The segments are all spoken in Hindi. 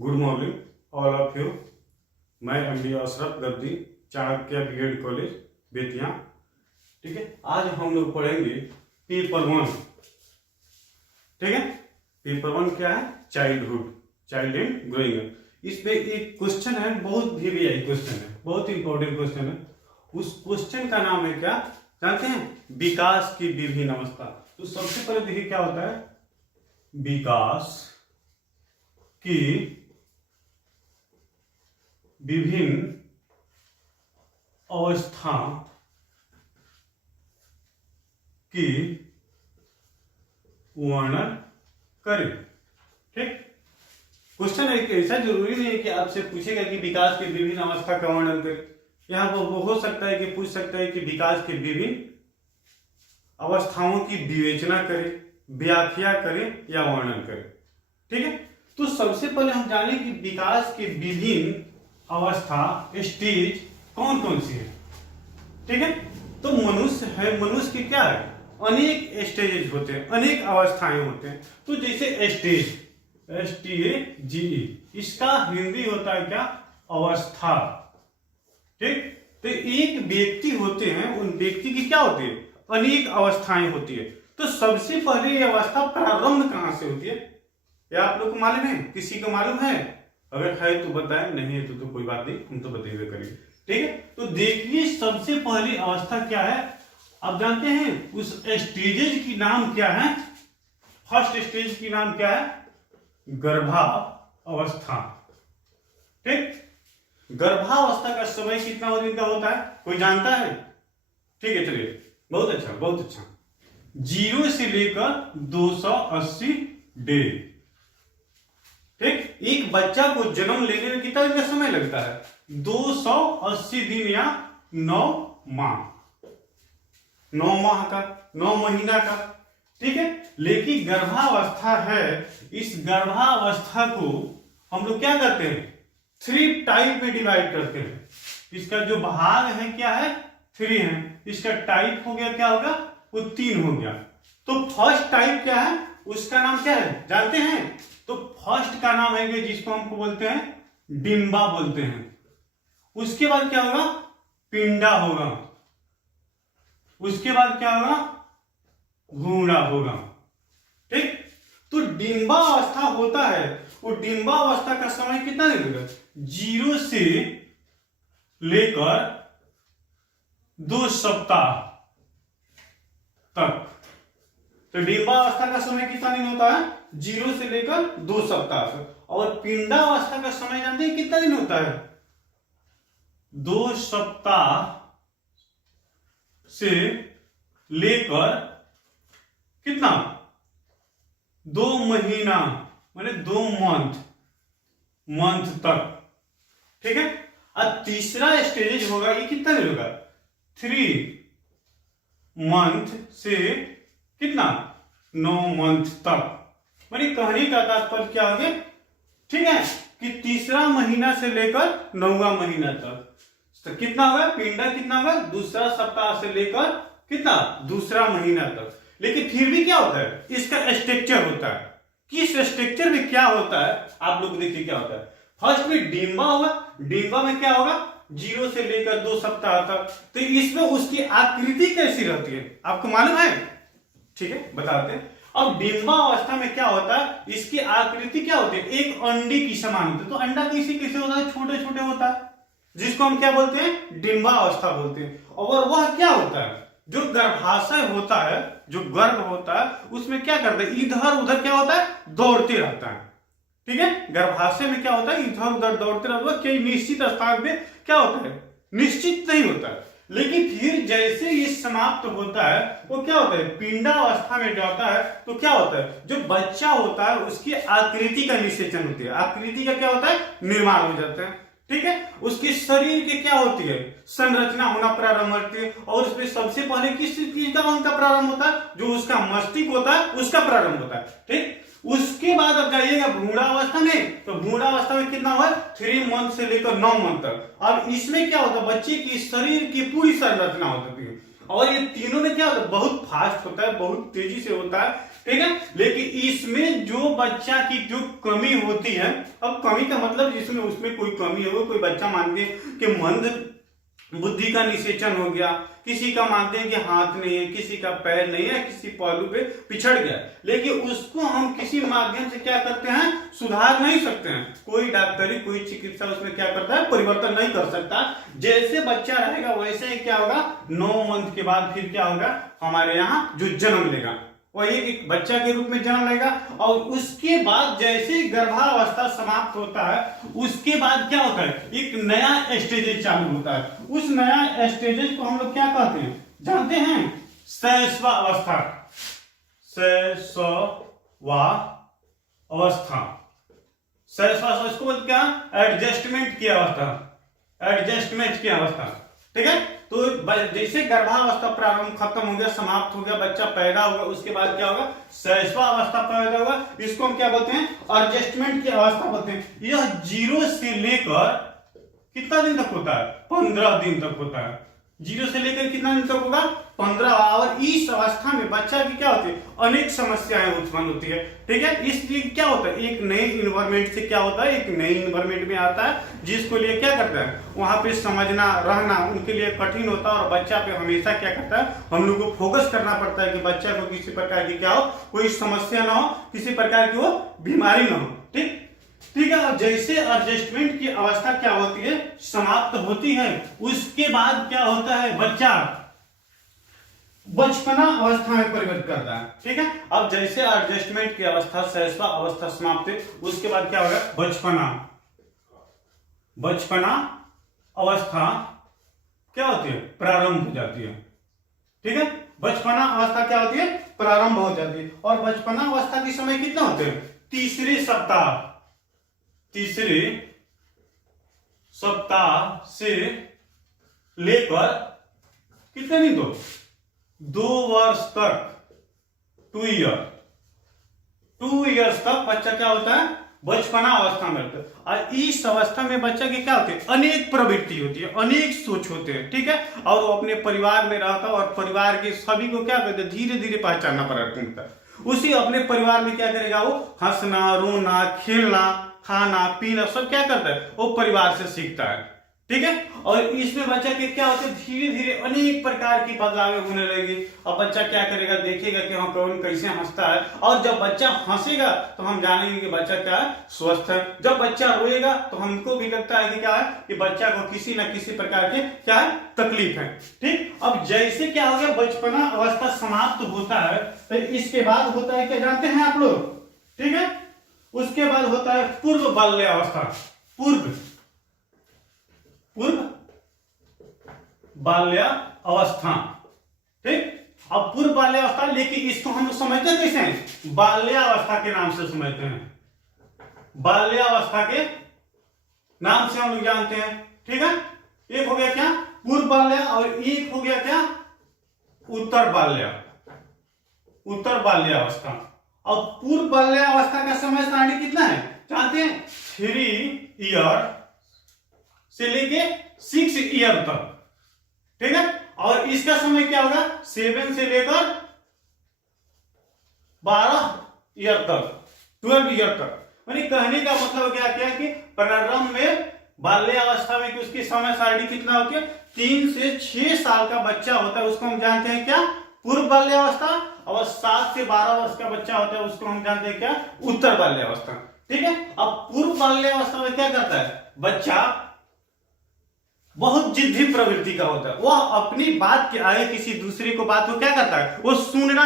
Good morning all of you. मैं एमडी अशरफ गद्दी, चाणक्य बीएड कॉलेज बेतिया। ठीक है, आज हम लोग पढ़ेंगे पेपर 1। ठीक है, पेपर 1 क्या है? Childhood, child and growing. इसमें एक क्वेश्चन है, बहुत VVI क्वेश्चन है, बहुत इंपॉर्टेंट क्वेश्चन है। उस क्वेश्चन का नाम है क्या जानते हैं? विकास की विभिन्न अवस्था। तो सबसे पहले देखिए क्या होता है, विकास की विभिन्न अवस्था की वर्णन करें। ठीक, क्वेश्चन एक ऐसा जरूरी नहीं है कि आपसे पूछेगा कि विकास की विभिन्न अवस्था का वर्णन करें। यहां पर हो सकता है कि पूछ सकता है कि विकास के विभिन्न अवस्थाओं की विवेचना करें, व्याख्या करें या वर्णन करें। ठीक है, तो सबसे पहले हम जाने कि विकास के विभिन्न अवस्था स्टेज कौन कौन सी है। ठीक है, तो मनुष्य है, मनुष्य की क्या है, अनेक स्टेजेस होते हैं, अनेक अवस्थाएं होते हैं। तो जैसे स्टेज, STAGE, इसका हिंदी होता है क्या? अवस्था। ठीक, तो एक व्यक्ति होते हैं, उन व्यक्ति की क्या होती है? अनेक अवस्थाएं होती है। तो सबसे पहले ये अवस्था प्रारंभ कहां से होती है, या आप लोग को मालूम है? किसी को मालूम है? अगर है तो बताएं, नहीं है तो कोई बात नहीं, हम तो बताइए करेंगे। ठीक है, तो देखिए सबसे पहली अवस्था क्या है आप जानते हैं? उस स्टेजेज की नाम क्या है? फर्स्ट स्टेज की नाम क्या है? गर्भावस्था। ठीक, गर्भावस्था का समय कितना दिन का होता है, कोई जानता है? ठीक है, चलिए, बहुत अच्छा बहुत अच्छा। 0 से लेकर 280 डे। ठीक, एक बच्चा को जन्म लेने में कितना दिन का समय लगता है? 280 दिन या 9 माह, 9 माह का, 9 महीना का। ठीक है, लेकिन गर्भावस्था है, इस गर्भावस्था को हम लोग क्या करते हैं? 3 टाइप में डिवाइड करते हैं। इसका जो भाग है क्या है? 3 है। इसका टाइप हो गया क्या होगा? वो 3 हो गया। तो फर्स्ट टाइप क्या है, उसका नाम क्या है जानते हैं? तो फर्स्ट का नाम है कि जिसको हमको बोलते हैं डिंबा बोलते हैं। उसके बाद क्या होगा? पिंडा होगा। उसके बाद क्या होगा? घूंडा होगा। ठीक, तो डिंबा अवस्था होता है, वो डिंबा अवस्था का समय कितना दिन होगा? 0 से लेकर 2 सप्ताह तक। तो डिंबा अवस्था का समय कितना दिन होता है? 0 से लेकर 2 सप्ताह तक। और पिंडा अवस्था का समय जानते हैं कितना दिन होता है? 2 सप्ताह से लेकर कितना? 2 महीना, माने 2 मंथ तक। ठीक है, अब तीसरा स्टेज होगा, ये कितना दिन होगा? 3 मंथ से कितना? 9 मंथ तक। माने कहने का तात्पर्य क्या हो गया? ठीक है, कि तीसरा महीना से लेकर 9वां महीना तक। तो कितना होगा? पिंडा कितना होगा? दूसरा सप्ताह से लेकर कितना? दूसरा महीना तक। लेकिन फिर भी क्या होता है? इसका स्ट्रक्चर होता है। किस स्ट्रक्चर में क्या होता है आप लोग देखिए क्या होता है। फर्स्ट में डिंबा होगा, डिंबा में क्या होगा? 0 से लेकर 2 सप्ताह तक। तो इसमें उसकी आकृति कैसी रहती है आपको मालूम है? ठीक है, बताते हैं। अब डिंबा अवस्था में क्या होता है, इसकी आकृति क्या होती है? एक अंडे की समान होती है। तो अंडा कैसे होता है? छोटे छोटे होता है, जिसको हम क्या बोलते हैं? डिंबा अवस्था बोलते हैं। और वह क्या होता है? जो गर्भाशय होता है, जो गर्भ होता है, उसमें क्या करता है? इधर उधर क्या होता है? दौड़ते रहता है। ठीक है, गर्भाशय में क्या होता है? इधर उधर दौड़ते रहता है। कई निश्चित स्थान पे क्या होता है? निश्चित नहीं होता है। लेकिन फिर जैसे ये समाप्त होता है, वो क्या होता है? पिंडा अवस्था में जाता है। तो क्या होता है? जो बच्चा होता है उसकी आकृति का निषेचन होती है, आकृति का क्या होता है? निर्माण हो जाता है। ठीक है, उसके शरीर की क्या होती है? संरचना होना प्रारंभ होती है। और उसमें सबसे पहले किस चीज का अंग का प्रारंभ होता है? जो उसका मस्तिष्क होता है उसका प्रारंभ होता है। ठीक, उसके बाद अब जाइएगा भ्रूणावस्था में। तो भ्रूणावस्था में कितना हुआ? 3 मंथ से लेकर 9 मंथ तक। अब इसमें क्या होता है? बच्चे की शरीर की पूरी संरचना होती है। और ये तीनों में क्या होता है? बहुत फास्ट होता है, बहुत तेजी से होता है। ठीक है। लेकिन इसमें जो बच्चा की जो कमी होती है, अब कमी का मतलब जिसमें उसमें कोई कमी हो, कोई बच्चा मानते हैं कि मंद बुद्धि का निषेचन हो गया, किसी का मानते हैं कि हाथ नहीं है, किसी का पैर नहीं है, किसी पहलू पे पिछड़ गया, लेकिन उसको हम किसी माध्यम से क्या करते हैं, सुधार नहीं सकते हैं। कोई डॉक्टरी कोई चिकित्सा उसमें क्या करता है, परिवर्तन नहीं कर सकता। जैसे बच्चा रहेगा वैसे ही क्या होगा, 9 मंथ के बाद फिर क्या होगा, हमारे यहाँ जो जन्म लेगा वही एक बच्चा के रूप में जन्म लेगा। और उसके बाद जैसे गर्भावस्था समाप्त होता है उसके बाद क्या होता है, एक नया स्टेजेस चालू होता है। उस नया स्टेजेस को हम लोग क्या कहते हैं, जानते हैं, शैशवावस्था। शैशवावस्था, शैशवावस्था इसको बोलते क्या, एडजस्टमेंट की अवस्था, एडजस्टमेंट की अवस्था, ठीक है। तो जैसे गर्भावस्था प्रारंभ खत्म हो गया, समाप्त हो गया, बच्चा पैदा होगा, उसके बाद क्या होगा, शैशवावस्था पैदा होगा। इसको हम क्या बोलते हैं, एडजस्टमेंट की अवस्था बोलते हैं। यह 0 से लेकर कितना दिन तक होता है, 15 दिन तक होता है। 0 से लेकर कितना दिन तक होगा, 15। और इस अवस्था में बच्चा की क्या होती है, अनेक समस्याएं उत्पन्न होती है, ठीक है। इसलिए क्या होता है, एक नए इन्वायरमेंट से क्या होता है, एक नए इन्वायरमेंट में आता है, जिसको लिए क्या करता है, वहां पे समझना रहना उनके लिए कठिन होता है। और बच्चा पे हमेशा क्या करता है, हम लोग को फोकस करना पड़ता है कि बच्चा को किसी प्रकार की क्या हो, कोई समस्या ना हो, किसी प्रकार की वो बीमारी ना हो, ठीक है। अब जैसे एडजस्टमेंट की अवस्था क्या होती है, समाप्त होती है, उसके बाद क्या होता है, बच्चा बचपना अवस्था में परिवर्तित करता है, ठीक है। अब जैसे एडजस्टमेंट की अवस्था, शैशवा अवस्था समाप्त है, उसके बाद क्या होगा, बचपना, बचपना अवस्था क्या होती है, प्रारंभ हो जाती है, ठीक है। बचपना अवस्था क्या होती है, प्रारंभ हो जाती है। और बचपना अवस्था के समय कितना होते हैं, तीसरे सप्ताह से लेकर कितने दिन, 2 वर्ष तक, 2 ईयर्स तक बच्चा क्या होता है, बचपना अवस्था में होता है। और इस अवस्था में बच्चा की क्या होती है, अनेक प्रवृत्ति होती है, अनेक सोच होते हैं, ठीक है। और वो अपने परिवार में रहता है और परिवार के सभी को क्या करते हैं, धीरे धीरे पहचानना पड़ता है। उसी अपने परिवार में क्या करेगा, वो हंसना, रोना, खेलना, खाना पीना सब क्या करता है, वो परिवार से सीखता है, ठीक है। और इसमें बच्चा के क्या होते हैं, धीरे धीरे अनेक प्रकार की बदलाव होने लगेगी। अब बच्चा क्या करेगा, देखेगा कि हाँ कौन कैसे हंसता है, और जब बच्चा हंसेगा तो हम जानेंगे कि बच्चा क्या है, स्वस्थ है। जब बच्चा रोएगा तो हमको भी लगता है कि क्या है, कि बच्चा को किसी न किसी प्रकार के क्या है, तकलीफ है, ठीक। अब जैसे क्या हो गया, बचपना अवस्था समाप्त होता है, तो इसके बाद होता है क्या, जानते हैं आप लोग, ठीक है। उसके बाद होता है पूर्व बाल्यावस्था, पूर्व बाल्यावस्था, ठीक। अब पूर्व बाल्यावस्था, लेकिन इसको हम लोग समझते कैसे हैं, बाल्यावस्था के नाम से समझते हैं, बाल्यावस्था के नाम से हम लोग जानते हैं, ठीक है। एक हो गया क्या, पूर्व बाल्या, और एक हो गया क्या, उत्तर बाल्यावस्था। अब पूर्व बाल्यावस्था का समय सारणी कितना है, जानते हैं, 3 ईयर से लेके 6 ईयर तक, ठीक है। और इसका समय क्या होगा, 7 से लेकर 12 ईयर तक, 12 ईयर तक। यानी कहने का मतलब क्या क्या कि प्रारंभ में बाल्यावस्था में कि उसकी समय सारणी कितना होती है, 3 से 6 साल का बच्चा होता है, उसको हम जानते हैं क्या, पूर्व बाल्यावस्था। और 7 से 12 वर्ष का बच्चा होता है, उसको हम जानते हैं क्या, उत्तर बाल्यावस्था, ठीक है। अब पूर्व बाल्यावस्था में क्या करता है, बच्चा बहुत जिद्दी प्रवृत्ति का होता है, वह अपनी बात के आगे किसी दूसरे को बात को क्या करता है, वो सुनना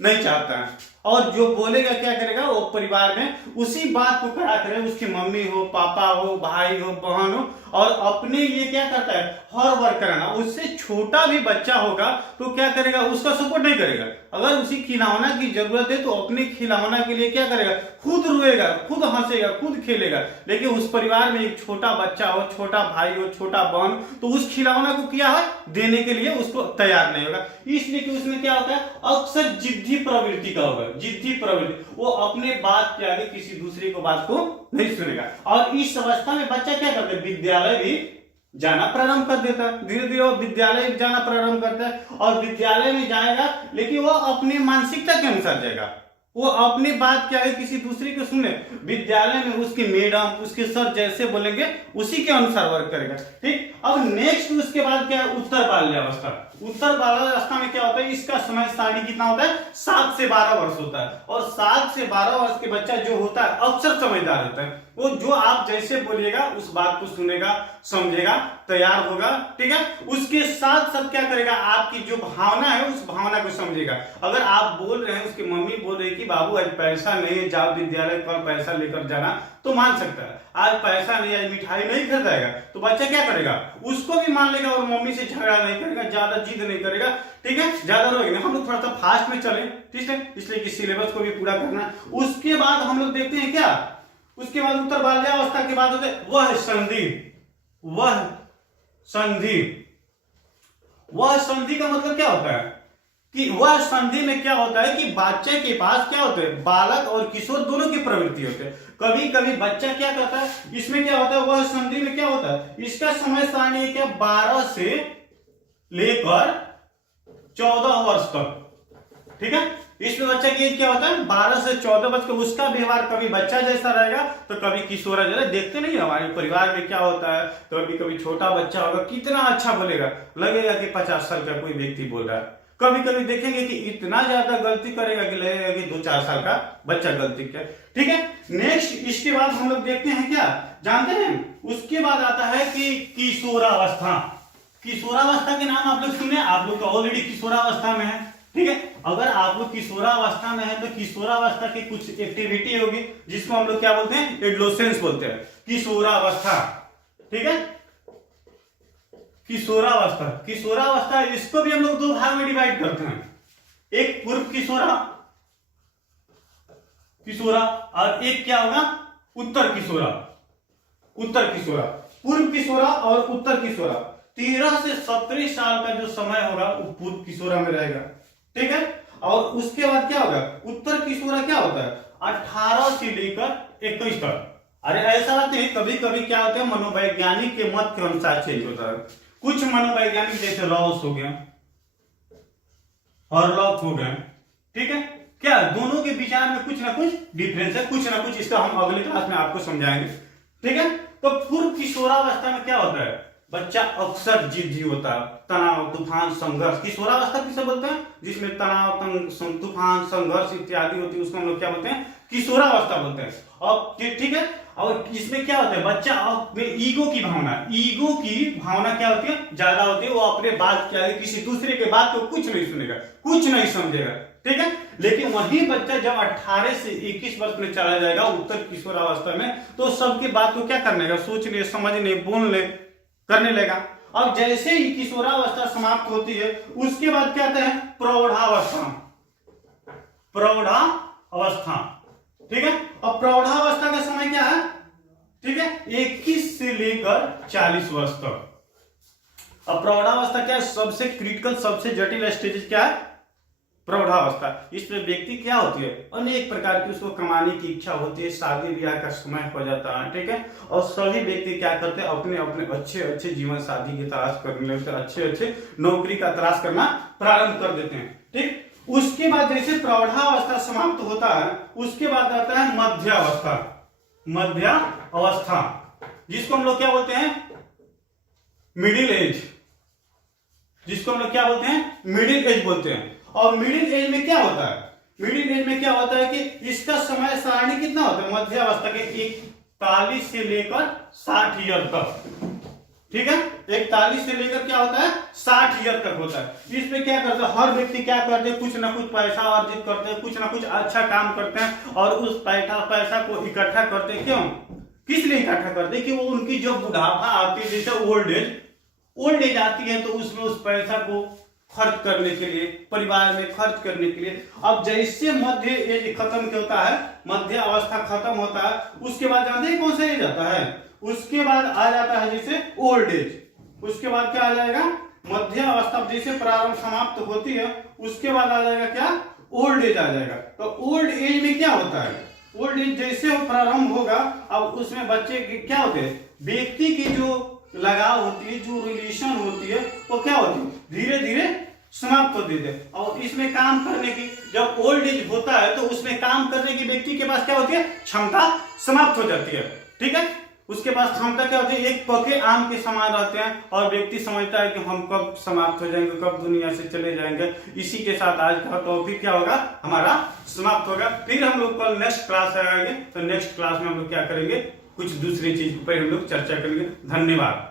नहीं चाहता है, और जो बोलेगा क्या करेगा, वो परिवार में उसी बात को करा करे, उसकी मम्मी हो, पापा हो, भाई हो, बहन हो, और अपने लिए क्या करता है, हर वर्क कराना। उससे छोटा भी बच्चा होगा तो क्या करेगा, उसका सपोर्ट नहीं करेगा। अगर उसी खिलौना की जरूरत है तो अपने खिलौना के लिए क्या करेगा, खुद रोएगा, खुद हंसेगा, खुद खेलेगा। लेकिन उस परिवार में एक छोटा बच्चा हो, छोटा भाई हो, छोटा बहन, तो उस खिलौना को क्या है, देने के लिए उसको तैयार नहीं होगा। इसलिए कि उसमें क्या होता है, अक्सर जिद्दी प्रवृत्ति का होगा, जिद्दी प्रवृत्ति, वो अपने बात के आगे किसी दूसरे को बात को नहीं सुनेगा। और इस अवस्था में बच्चा क्या करता है, विद्यालय भी जाना प्रारंभ कर देता है, धीरे धीरे वो विद्यालय जाना प्रारंभ करता है और विद्यालय में जाएगा, लेकिन वो अपनी मानसिकता के अनुसार जाएगा। वो अपनी बात क्या है किसी दूसरी को सुने, विद्यालय में उसकी मैडम उसके सर जैसे बोलेंगे उसी के अनुसार वर्क करेगा। ठीक, अब नेक्स्ट उसके बाद क्या है, उत्तर बाल्यावस्था। उत्तर बाल्यावस्था में क्या होता है, इसका समय सारणी कितना होता है, 7 से 12 वर्ष होता है। और 7 से 12 वर्ष के बच्चा जो होता है अक्सर समझदार होता है। वो जो आप जैसे बोलिएगा उस बात को सुनेगा, समझेगा, तैयार होगा। ठीक है, उसके साथ साथ क्या करेगा, आपकी जो भावना है उस भावना को समझेगा। अगर आप बोल रहे हैं, उसकी मम्मी बोल रही है कि बाबू आज पैसा नहीं है, जाओ विद्यालय पर पैसा लेकर जाना, तो मान सकता है। आज पैसा नहीं है, मिठाई नहीं खरीदाएगा, तो बच्चा क्या करेगा, उसको भी मान लेगा और मम्मी से झगड़ा नहीं करेगा, ज्यादा जिद नहीं करेगा। ठीक है, ज्यादा रोएगा। हम लोग थोड़ा सा फास्ट में चले, ठीक है, इसलिए कि सिलेबस को भी पूरा करना। उसके बाद हम लोग देखते हैं क्या, उसके बाद उत्तर बाल्यावस्था के बाद होते वह संधि। वह संधि, वह संधि का मतलब क्या होता है कि वह संधि में क्या होता है कि बच्चे के पास क्या होते हैं, बालक और किशोर दोनों की प्रवृत्ति होते हैं। कभी कभी बच्चा क्या करता है, इसमें क्या होता है, वह संधि में क्या होता है, इसका समय सारणी है क्या, 12 से लेकर 14 वर्ष तक। ठीक है, इसमें बच्चा की एज क्या होता है, 12 से 14 वर्ष का। उसका व्यवहार कभी बच्चा जैसा रहेगा तो कभी किशोर जैसा। देखते नहीं हमारे परिवार में क्या होता है, कभी कभी छोटा बच्चा होगा, कितना अच्छा बोलेगा, लगेगा कि 50 साल का कोई व्यक्ति बोल रहा है। कभी कभी देखेंगे कि इतना ज्यादा गलती करेगा कि लगेगा कि 2-4 साल का बच्चा गलती किया। ठीक है, नेक्स्ट इसके बाद हम लोग देखते हैं क्या, जानते हैं, उसके बाद आता है कि किशोरावस्था। किशोरावस्था के नाम आप लोग सुने, आप लोग तो ऑलरेडी किशोरावस्था में है। ठीक है, अगर आप लोग किशोरावस्था में है तो किशोरावस्था की कुछ एक्टिविटी होगी जिसको हम लोग क्या बोलते हैं, एडोलेसेंस बोलते हैं, किशोरावस्था। ठीक है, किशोरावस्था, किशोरावस्था इसको भी हम लोग 2 भाग में डिवाइड करते हैं, एक पूर्व किशोरा किशोरा और एक क्या होगा, उत्तर किशोरा। उत्तर किशोरा, पूर्व किशोरा और उत्तर किशोरा। 13 से 17 साल का जो समय होगा वो पूर्व किशोरा में रहेगा। ठीक है, और उसके बाद क्या होगा, उत्तर किशोरा क्या होता है, 18 से लेकर 21 तक। अरे ऐसा बात नहीं, कभी कभी क्या होता है, मनोवैज्ञानिक के मत के अनुसार चेंज होता है। कुछ मनोवैज्ञानिक जैसे रॉस हो गया, हॉरलॉक हो गए, ठीक है, क्या दोनों के विचार में कुछ ना कुछ डिफरेंस है, कुछ ना कुछ, इसका हम अगले क्लास में आपको समझाएंगे। ठीक है, तो पूर्व किशोरावस्था में क्या होता है, बच्चा अक्सर जिद्दी होता है, तनाव, तूफान, संघर्ष। किशोरावस्था किसे बोलते हैं, जिसमें तनाव, तूफान, संघर्ष इत्यादि होती है, उसको हम लोग क्या बोलते हैं, किशोरावस्था बोलते हैं। और ठीक है, और इसमें क्या होता है, बच्चा ईगो की भावना, ईगो की भावना क्या होती है, ज्यादा होती है। वो अपने बात क्या है, किसी दूसरे के बात को कुछ नहीं सुनेगा, कुछ नहीं समझेगा। ठीक है, लेकिन वही बच्चा जब 18 से 21 वर्ष में चला जाएगा उत्तर किशोरावस्था में, तो सबकी बात को क्या करने का, सोचने, समझने, बोलने, करने लगा। अब जैसे ही किशोरावस्था समाप्त होती है उसके बाद क्या आता है, प्रौढ़ावस्था। प्रौढ़ावस्था, ठीक है, अब प्रौढ़ावस्था का समय क्या है, ठीक है, 21 से लेकर 40 वर्ष तक। अब प्रौढ़ावस्था क्या है, सबसे क्रिटिकल, सबसे जटिल स्टेज क्या है, प्रौढ़ावस्था। इसमें व्यक्ति क्या होती है, अनेक प्रकार की उसको कमाने की इच्छा होती है, शादी ब्याह का समय हो जाता है। ठीक है, और सभी व्यक्ति क्या करते हैं, अपने अपने अच्छे अच्छे जीवन साथी की तलाश करने लगते हैं, अच्छे अच्छे नौकरी का तलाश करना प्रारंभ कर देते हैं। ठीक, उसके बाद जैसे प्रौढ़ावस्था समाप्त होता है उसके बाद आता है मध्यावस्था। मध्यावस्था जिसको हम लोग क्या बोलते हैं, मिडिल एज, जिसको हम लोग क्या बोलते हैं, मिडिल एज बोलते हैं। और मिडिल एज में क्या होता है, मिडिल एज में क्या होता है कि इसका समय सारणी कितना होता है, मध्यावस्था के 41 से लेकर 60 ईयर तक। ठीक है, 41 से लेकर क्या होता है, 60 ईयर तक होता है। इसमें क्या करते हैं, हर व्यक्ति क्या करते हैं, कुछ ना कुछ पैसा अर्जित करते हैं, कुछ ना कुछ अच्छा काम करते हैं और उस पैसा को इकट्ठा करते हैं। क्यों, किस लिए इकट्ठा करते हैं कि वो उनकी जो बुढ़ापा आती है, जैसे ओल्ड एज आती है, तो उसमें उस पैसा को खर्च करने के लिए, परिवार में खर्च करने के लिए। अब जैसे मध्य एज खत्म होता है, मध्य अवस्था खत्म होता है, उसके बाद जानते हैं कौन सा एज आता है, उसके बाद आ जाता है जैसे ओल्ड एज। उसके बाद क्या आ जाएगा, मध्य अवस्था जैसे प्रारंभ समाप्त होती है उसके बाद आ जाएगा क्या, ओल्ड एज आ जाएगा। तो ओल्ड एज में क्या होता है, ओल्ड एज जैसे प्रारंभ होगा, अब उसमें बच्चे क्या होते हैं, व्यक्ति की जो लगाव होती है, जो रिलेशन होती है, वो क्या होती है, धीरे धीरे समाप्त हो देते हैं। और इसमें काम करने की, जब ओल्ड एज होता है तो उसमें काम करने की व्यक्ति के पास क्या होती है, क्षमता समाप्त हो जाती है। ठीक है, उसके पास क्षमता क्या होती है, एक पके आम के समान रहते हैं, और व्यक्ति समझता है कि हम कब समाप्त हो जाएंगे, कब दुनिया से चले जाएंगे। इसी के साथ आज का टॉपिक क्या होगा, हमारा समाप्त होगा। फिर हम लोग कल नेक्स्ट क्लास आएंगे, तो नेक्स्ट क्लास में हम लोग क्या करेंगे, कुछ दूसरी चीज पर हम लोग चर्चा करेंगे। धन्यवाद।